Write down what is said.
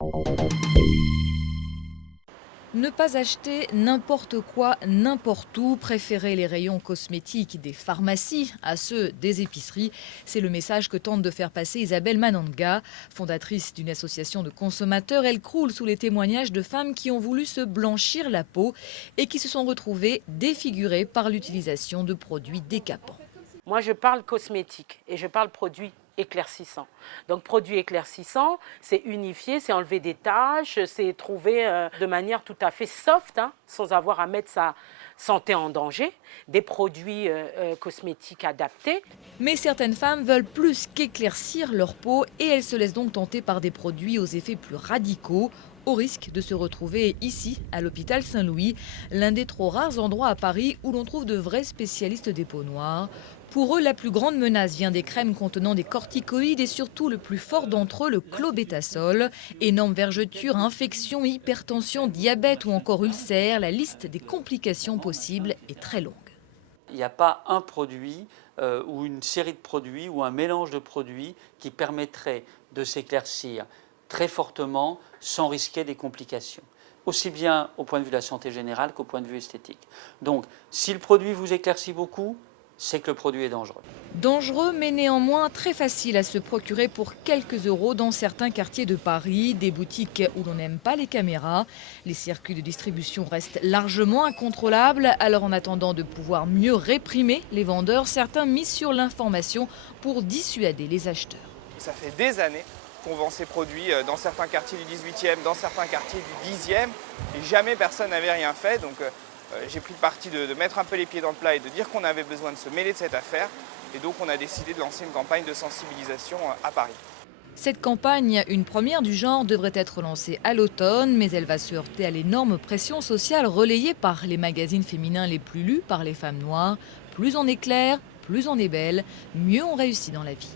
Ne pas acheter n'importe quoi, n'importe où, préférer les rayons cosmétiques des pharmacies à ceux des épiceries. C'est le message que tente de faire passer Isabelle Mananga, fondatrice d'une association de consommateurs. Elle croule sous les témoignages de femmes qui ont voulu se blanchir la peau et qui se sont retrouvées défigurées par l'utilisation de produits décapants. Moi, je parle cosmétique et je parle produits éclaircissants. Donc, produits éclaircissants, c'est unifier, c'est enlever des taches, c'est trouver de manière tout à fait soft, sans avoir à mettre sa santé en danger, des produits cosmétiques adaptés. Mais certaines femmes veulent plus qu'éclaircir leur peau et elles se laissent donc tenter par des produits aux effets plus radicaux, au risque de se retrouver ici, à l'hôpital Saint-Louis, l'un des trop rares endroits à Paris où l'on trouve de vrais spécialistes des peaux noires. Pour eux, la plus grande menace vient des crèmes contenant des corticoïdes et surtout le plus fort d'entre eux, le clobétasol. Énorme vergeture, infection, hypertension, diabète ou encore ulcère, la liste des complications possibles est très longue. Il n'y a pas un produit ou une série de produits ou un mélange de produits qui permettrait de s'éclaircir très fortement sans risquer des complications, aussi bien au point de vue de la santé générale qu'au point de vue esthétique. Donc, si le produit vous éclaircit beaucoup, c'est que le produit est dangereux. Dangereux, mais néanmoins très facile à se procurer pour quelques euros dans certains quartiers de Paris, des boutiques où l'on n'aime pas les caméras. Les circuits de distribution restent largement incontrôlables. Alors en attendant de pouvoir mieux réprimer les vendeurs, certains misent sur l'information pour dissuader les acheteurs. Ça fait des années qu'on vend ces produits dans certains quartiers du 18e, dans certains quartiers du 10e, et jamais personne n'avait rien fait. Donc j'ai pris le parti de mettre un peu les pieds dans le plat et de dire qu'on avait besoin de se mêler de cette affaire. Et donc on a décidé de lancer une campagne de sensibilisation à Paris. Cette campagne, une première du genre, devrait être lancée à l'automne, mais elle va se heurter à l'énorme pression sociale relayée par les magazines féminins les plus lus par les femmes noires. Plus on est clair, plus on est belle, mieux on réussit dans la vie.